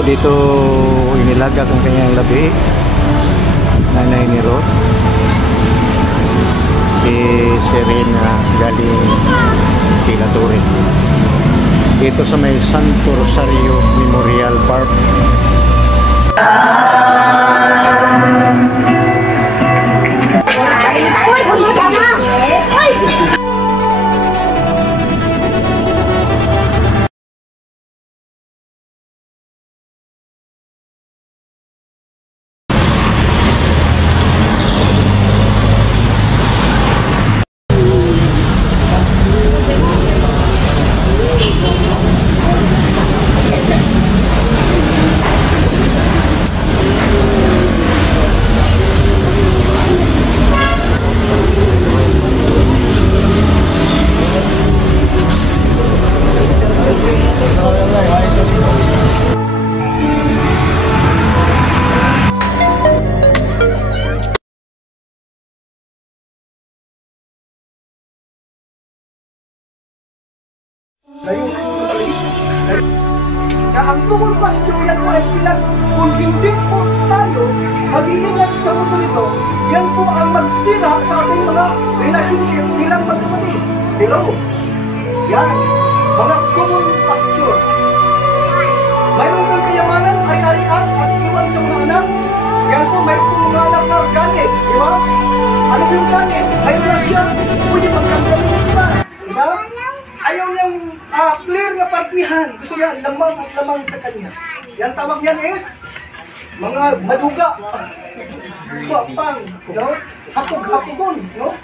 po dito inilagak ang kanyang labi, nanay ni Ruth, si Serena galing Tilaturi. Dito sa may Santo Rosario Memorial Park. Na ang tungkol pastor yan po ay kung hindi po tayo mag-iingat sa mundo nito, yan po ang magsira sa ating mga relationship bilang magkapatid. Hello? Yan. Mga common pastor. Mayroon kang kayamanan, ari-arian, at iwan sa mga anak. Yan po, mayroon kong mga anak na galit. Di ba? Ano yung galit? Ayaw na siya, pwede magkamdamin ng iba. Di ba? Ayaw niyang clear na partihan. Gusto niya lamang sa kanya. Yan tawag yan is mga maduga. Swapang, no? Hapog-hapogon, no?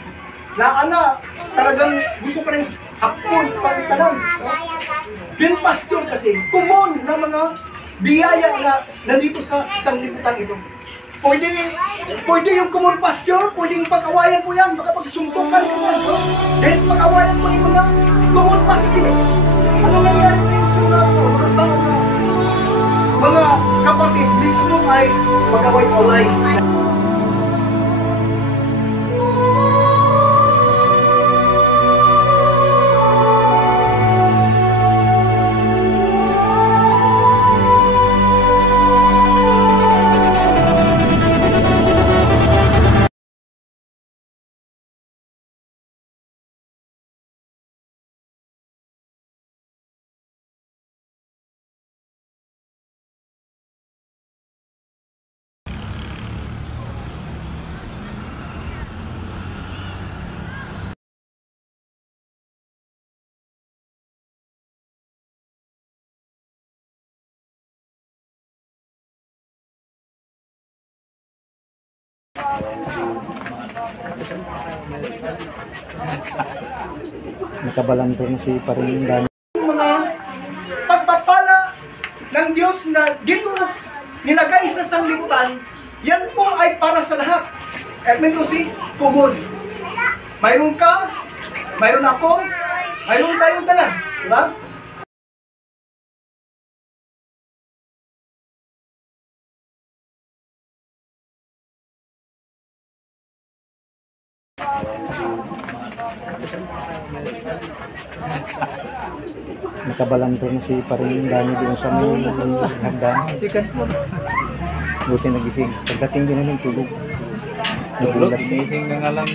Naana, talagang gusto pa rin hapon, pagtanan. No? Yung pastor kasi, common na mga biyaya na nandito sa sanglibutan ito. Pwede yung common pastor, pwede yung pag-awayan po yan, baka pagsuntukan ko yan, no? Dahil pag-awayan po yung mga common pastor. Ano nangyari po yung sunod po? Mga kapatid, mismo ay mag-away-away. Nakabalanto na si Paringgan. Mga pagpapala ng Diyos na dito nilagay sa sanglibutan, yan po ay para sa lahat. At ito si common. Mayroon ka, mayroon ako, mayroon tayong dala. Diba? Nakabalanto na si Paringgan doon sa may hagdan. Buti nagising. Pagdating din namin tulog. Tulog, ginising na nga lang.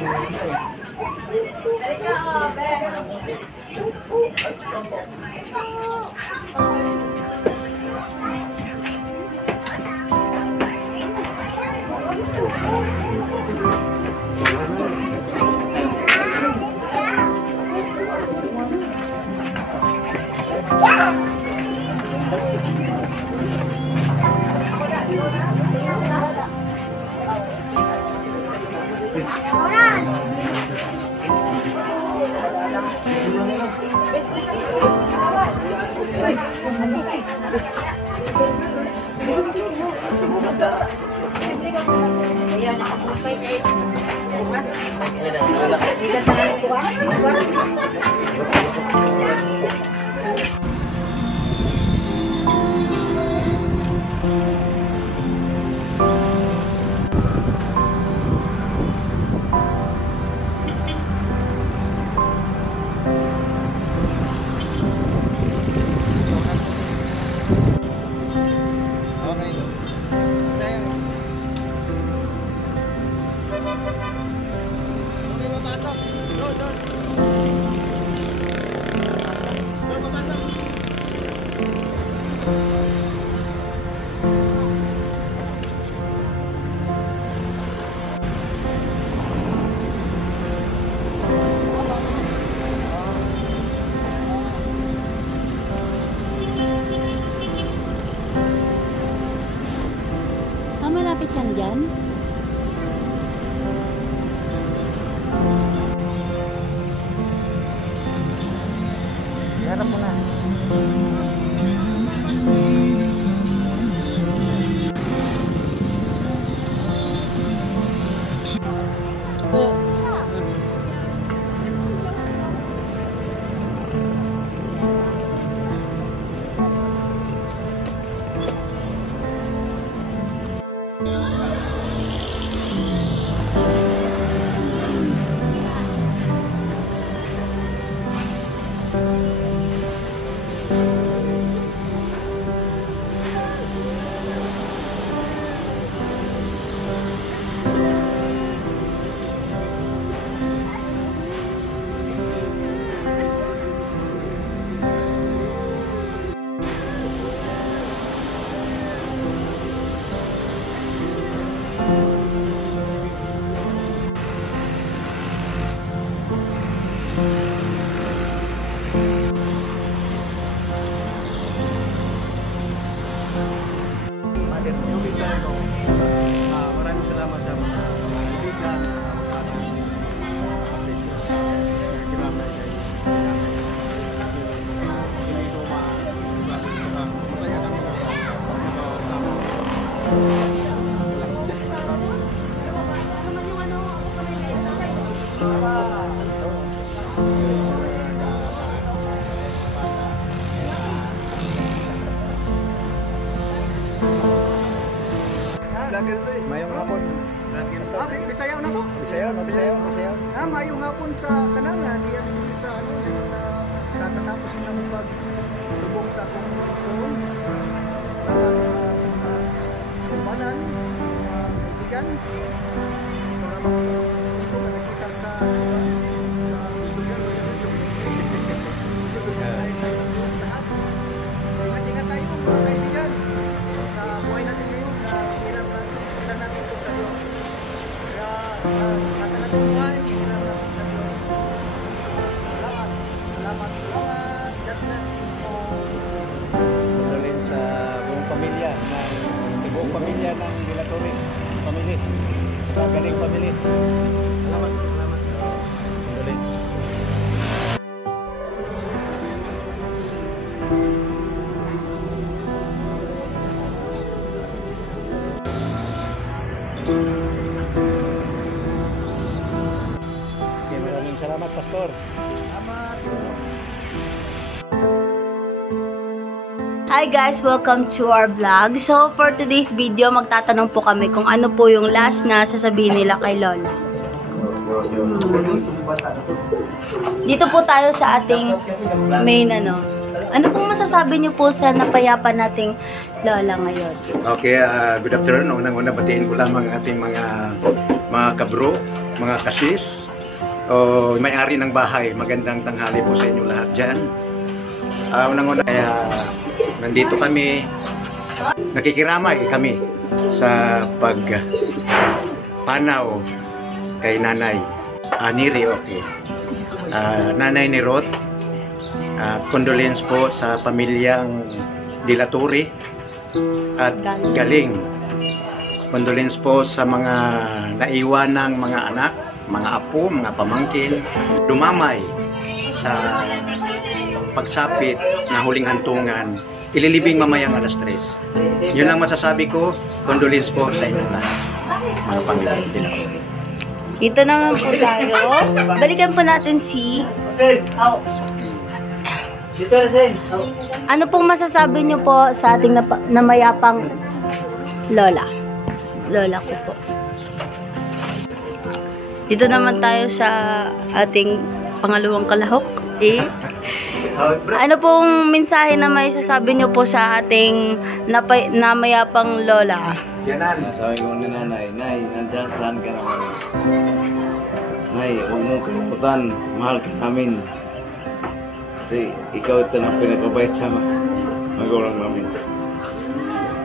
Malapit lang dyan. Harap mo na. Yung minsan ito, maraming salamat sa mga kaibigan, sa ating updates na kilala kayo. Hindi ko masaya kami na makasama. Vlogger ito eh. Mayong hapon. Bisaya na po. Bisaya. Mayong hapon sa kananga. Diyan sa ano, katatapos na mo pagtubong sa akong soul. Salamat sa kumpanan, kaibigan. Salamat sa nakikita sa ingat-ingat tayo mga kaibigan sa buhay natin ngayon na kailangan natin ito sa Diyos. Kaya sa natin buhay, kailangan natin sa Diyos. Salamat. God bless us all. Condolin sa buong pamilya ng Dilaturi family. Sa Galing family. Salamat. Condolence. Okay, maraming salamat, Pastor. Hi guys! Welcome to our vlog. So, for today's video, magtatanong po kami kung ano po yung last na sasabihin nila kay Lola. Dito po tayo sa ating main ano. Ano pong masasabi niyo po sa napayapa nating Lola ngayon? Okay, good afternoon. Unang-una batiin ko lamang ang ating mga kabro, mga kasis, o may-ari ng bahay. Magandang tanghali po sa inyo lahat dyan. Unang-una, nandito kami, nakikiramay kami sa pagpanaw kay Nanay Niri, okay. Nanay ni Rod, condolence po sa pamilyang Dilaturi at Galing. Condolence po sa mga naiwanang mga anak, mga apo, mga pamangkin, dumamay sa pagsapit na huling hantungan, ililibing mamayang alas 3. Yun ang masasabi ko. Condolence po sa inyong lahat, mga pamilyang Dilaturi. Dito naman po tayo. Balikan po natin si... Ano pong masasabi niyo po sa ating namayapang Lola? Lola ko po. Dito naman tayo sa ating pangalawang kalahok. Ano pong mensahe na may sasabi niyo po sa ating namayapang Lola? Yanan. Sabi ko ni Nanay, Nay, nandyan saan ka naman? Nay, huwag mong kalimutan, mahal ka namin. Kasi ikaw ito na pinagbabayad sa magulang namin.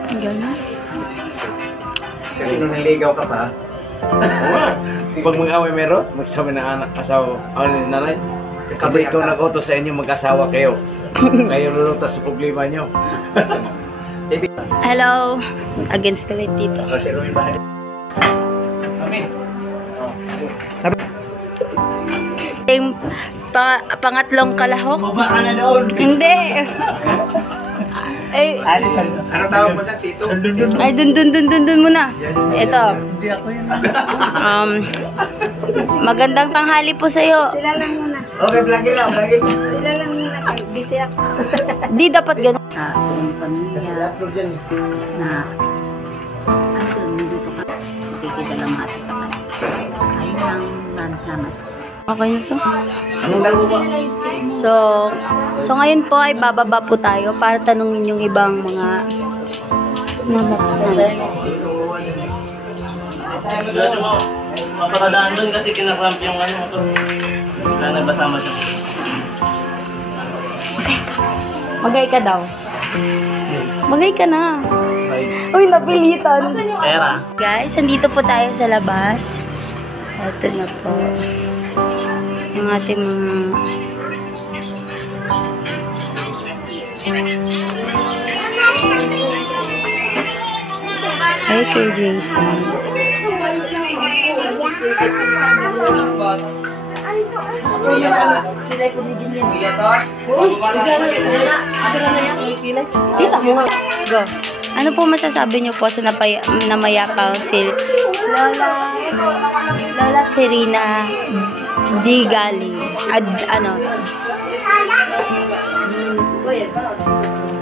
Gano'n. Kasi nung naligaw ka pa, Pag mag-away meron, magsabi ng anak, asawa, ni nanay, kapag ikaw nag-utos sa inyo, mag-asawa kayo. Kayo lulutas sa problema nyo. Hello. Against the light dito. ano si Ruin Bahal? Yung pangatlong kalahok? Babaan na doon. Hindi. Ay, Anong tawag mo na, Tito? ay dun muna. Ito. Magandang tanghali po sa'yo. Okay, vlogin lang, vlogin. Di dapat ganun. Sa buong pamilya na andun, nandito ka, nakikidalamati sa kanila. Ayun lang, maraming salamat. Okay na to. So ngayon po ay bababa po tayo para tanungin yung ibang mga Maparadaan doon kasi kinakramp yung ano ito. Wala nagbasama siya. Magay ka daw. Magay ka na. Uy, napilitan. Pera. Guys, andito po tayo sa labas. Ito na po. Yung ating mga... Ay, kay Jason. Go. Ano po masasabi niyo po sa namayapang si Lola Serena G. Gali?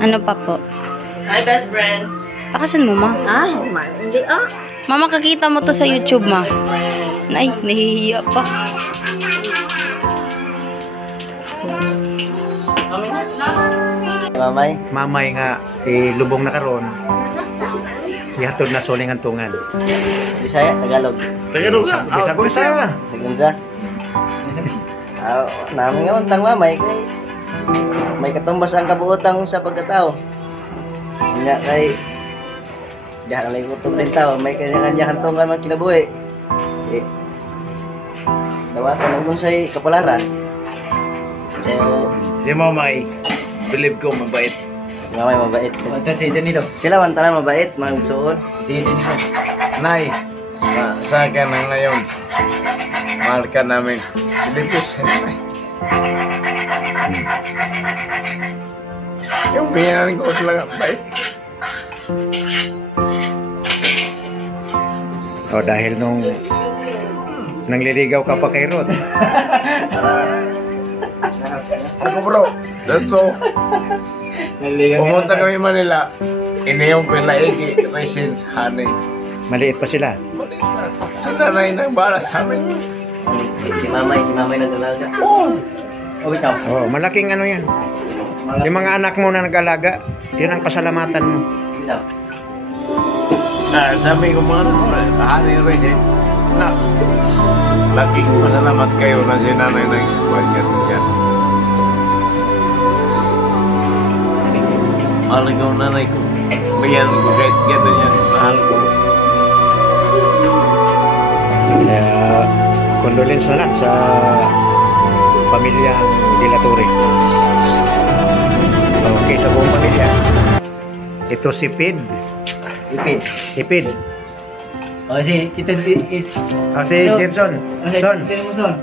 Ano pa po? Hi, best friend. Pakasan mo, ma. Hindi Mama, kakita mo to sa YouTube, ma. Ay, nahihiya pa. Mamay? Mamay nga, lubong na karon. Ihatod na suling tungan. Bisaya, Tagalog. Bisa ko sa. Sagunsa. Namin nga untang mamay kay may katumbas ang kabuotang sa pagkatao. Kanya kay diha lay kutob din tao, may kanya-kanya hantungan man kinabuhi. Dawatan mo say kapalaran. Si Mamay, believe ko mabait. Si mamay mabait. Kasi Danilo. Sila man tanan mabait, magsuon. Si Danilo. Nay, sa akin na ngayon, mahal ka namin. Believe ko sa nanay. Yung pinyanan ko talaga, bait. O dahil nung nangliligaw ka pa kay Rod. Ako bro, dito. Pumunta kami Manila. Iniyong ko yung laigi, resin, honey. Maliit pa sila. Si nanay nagbara sa amin. Si mamay nag-alaga. Oh, malaking ano yan. Yung mga anak mo na nag-alaga, yun ang pasalamatan mo. Sabi ko mga honey, resin. Na, laking masalamat kayo na si nanay nagkuhan yan. Mahal ko nanay ko. Bigyan ko kahit gano'n yan. Mahal ko. Kaya, condolence na lang sa pamilya De La Torre. Okay, sa buong pamilya. Ito si Pid. Ipid. O si ito is... Si Jenson. Son. mo son?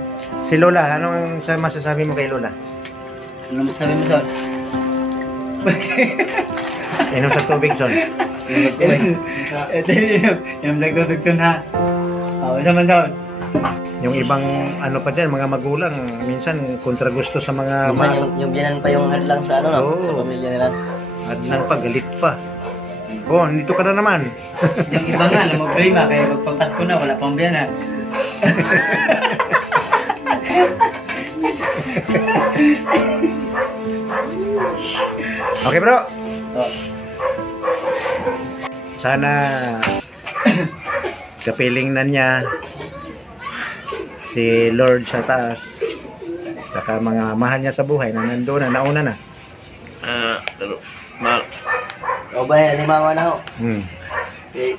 Si Lola. Anong masasabi mo kay Lola? Ano masasabi mo son? Inom sa tubig, Son. Yung nagdudugtun ha. O, isa man son? Yung ibang ano pa dyan, mga magulang, minsan kontra gusto sa mga Minsan yung biyanan pa yung hadlang sa ano, no? Oo. Sa pamilya nila. adlang pa, galit pa. Oh, nandito ka na naman. Yung iba nga, problema kaya magpapasko na, wala pang biyan ha. Okay, bro. Sana kapiling na niya si Lord sa taas. Saka mga mahal niya sa buhay na nandoon na, nauna na. Ma. O ba, limawa na ho. Hmm. Okay.